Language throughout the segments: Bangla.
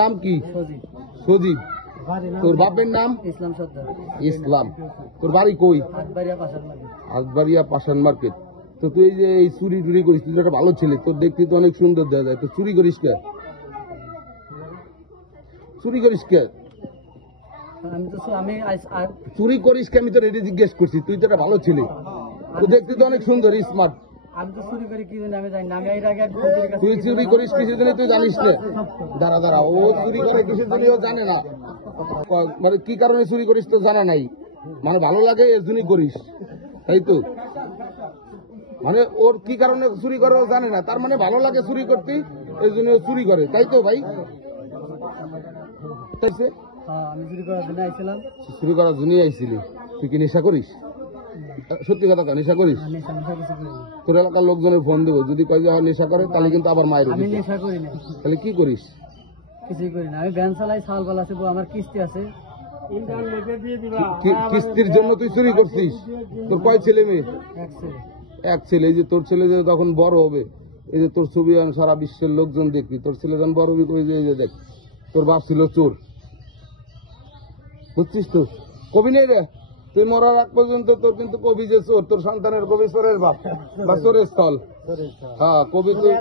নাম কি? সজীব। তোর বাপের নাম? ইসলাম। তোর বাড়ি কই? হাটবাড়িয়া পাশান মার্কেট। তো তুই এই যে এই চুরি টুরি করিস, তুই একটা ভালো ছেলে, তোর দেখতে তো অনেক সুন্দর দেখা যায়, তো চুরি করিস কে? চুরি করিস কে? চুরি করিস কে? আমি তো রেডি জিজ্ঞেস করছি, তুই তো একটা ভালো ছেলে, তো দেখতে তো অনেক সুন্দর স্মার্ট। আমি তো চুরি করি কি আমি জানি না, আমি এর আগে তুই চুরি করিস কিসের জন্য তুই জানিস না? দাঁড়া, ও চুরি করে কিসের জন্য ও জানে না, মানে কি কারণে চুরি করিস তো জানা নাই, মানে ভালো লাগে এর জন্যই করিস, তাই তো? মানে ওর কি কারণে চুরি করে ও জানে না, তার মানে ভালো লাগে চুরি করতে, এই জন্য চুরি করে, তাই তো ভাই? আমি চুরি করার জন্য আইছিলাম। চুরি করার জন্য আইছিলি? তুই কি নেশা করিস? সত্যি কথা, নেশা করিস? তোর এলাকার লোকজনের ফোন দেবো, যদি কয় যে নেশা করে তাহলে কিন্তু আবার মায়ের। আমি নেশা করি না। তাহলে কি করিস? কিছুই করি না, আমি ভ্যান চালাই, চাল বাল আছে, আমার কিস্তি আছে। কিস্তির জন্য তুই চুরি করছিস? তোর কয় ছেলে মেয়ে? এক ছেলে। এই যে তোর ছেলে যে তখন বড় হবে, এই যে তোর ছবি সারা বিশ্বের লোকজন দেখবি, তোর ছেলে যখন বড় হবে করে যে দেখ তোর বাপ ছিল চোর, বুঝছিস? তো কবি নেই রে, তুই মরার আগ পর্যন্ত তোর কিন্তু কবি যে চোর, তোর সন্তানের কবি চোরের বাপ বা চোরের স্থল। হ্যাঁ কবি। তুই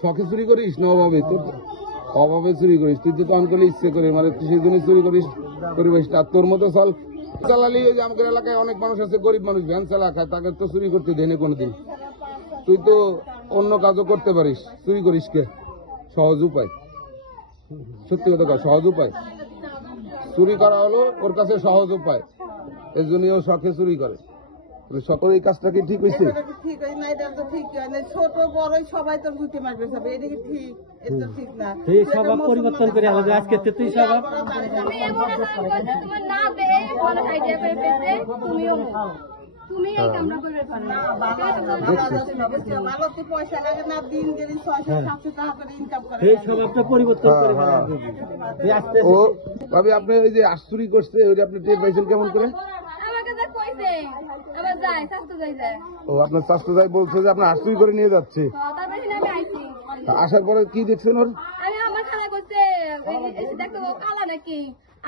শখে চুরি করিস না অভাবে? তোর অভাবে চুরি করিস, তুই তো কাম করলে ইচ্ছে করে, মানে সেই জন্য চুরি করিস পরিবেশ। আর তোর মতো চল চালালি, ওই যে আমাদের এলাকায় অনেক মানুষ আছে, গরিব মানুষ, ভ্যান চালা খায়, তাকে তো চুরি করতে দেয় না কোনোদিন। তুই তো অন্য কাজও করতে পারিস, চুরি করিস কে? সহজ উপায়, সত্যি কথা কয়, সহজ উপায় চুরি করা হলো ওর কাছে সহজ উপায়, এর জন্য ও শখে চুরি করে। সকল এই কাজটা কি ঠিক হয়েছে? ঠিক হয় না, এটা তো ঠিক হয় না, ছোট বড় সবাই তো বুঝতে পারবে, সবাই এটা কি ঠিক? এটা ঠিক না, এই স্বভাব পরিবর্তন করে আমাদের আজকে তুই স্বভাব তুমি এই কামরা করবে ভালো তো পয়সা লাগে না, দিন দিন 600-700 টাকা করে ইনকাম করে। এই স্বভাবটা পরিবর্তন করে ও ভাবি, আপনি ওই যে আশ্চুরি করছে ওই আপনি টের পাইছেন কেমন করে? ও আপনার স্বাস্থ্য যাই বলছে যে আপনার আশ্চুরি করে নিয়ে যাচ্ছে, আসার পরে কি দেখছেন ওর?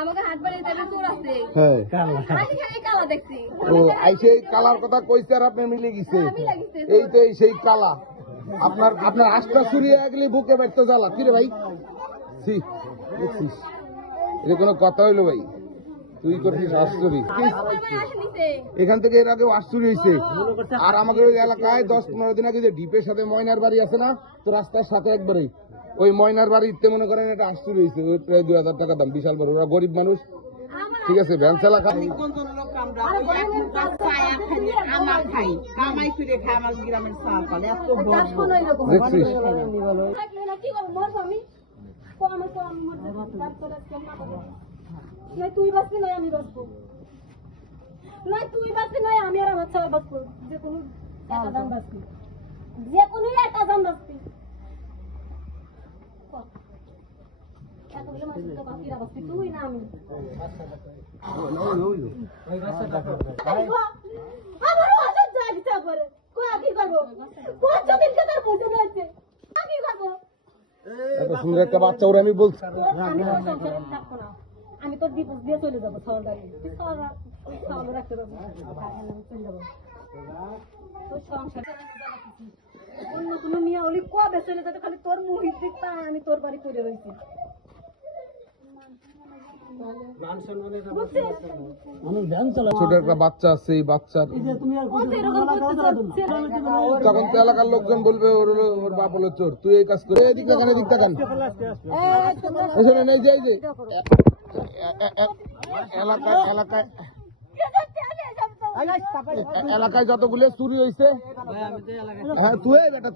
আমাকে হাত বাড়িয়ে দেবে চোর আছে। কালা দেখছি। ও আইসে এই কালার কথা কইছে আর আপনি মিলে গেছে, এই তো এই সেই কালা। আপনার আস্থা চুরি হয়ে গেলে বুকে বেড়তে জ্বালা, কিরে ভাই? দেখছিস এটা কোনো কথা হইলো ভাই? তুই করছিস আশ্চর্য, এখান থেকে এর আগেও আশ্চর্য হয়েছে। আর আমাদের ওই এলাকায় 10-15 দিন আগে যে ডিপের সাথে ময়নার বাড়ি আছে না, তো রাস্তার সাথে একবারে ওই ময়নার বাড়িতে মনে করেন একটা আশ্চর্য হয়েছে, ওই প্রায় 2000 টাকা দাম, বিশাল বড়। ওরা গরিব মানুষ, ঠিক আছে, ভ্যান চালা খায়, দেখছিস? তুই বাঁচবি নয় আমি বাঁচবো, নয় তুই বাঁচবি নয় আমি আর আমার ছাড়া বাঁচবো, যে কোনো একটা দাম বাঁচবি, যে কোনো একটা দাম বাঁচবি। তুই না আমি এত সুন্দর একটা বাচ্চা ওরা, আমি বলছি আমি তোর বিপদ দিয়ে চলে যাবো, ছাওয়ালটা রাখতে পারবো, চলে যাবো তোর সংসার। অন্য কোনো মেয়ে হলে কবে চলে যেতে, খালি তোর মুহিত দিকটা আমি তোর বাড়ি করে রয়েছি। ছোট একটা বাচ্চা আছে, এই বাচ্চার তখন তো এলাকার লোকজন বলবে ওর বাপ হলো চোর, তুই এই কাজ করে এদিকটা কান, এদিকটা কান, ওখানে নেই যাই যে এলাকায় যতগুলো চুরি হয়েছে, হ্যাঁ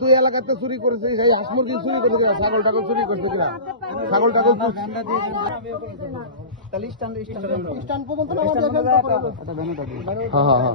তুই এলাকাতে চুরি করেছিস, এই হাঁস মুরগি চুরি করেছিস, ছাগল টাগল চুরি করছিস কিনা? ছাগল টাগল তাহলে স্ট্যান্ড পর্যন্ত হ্যাঁ।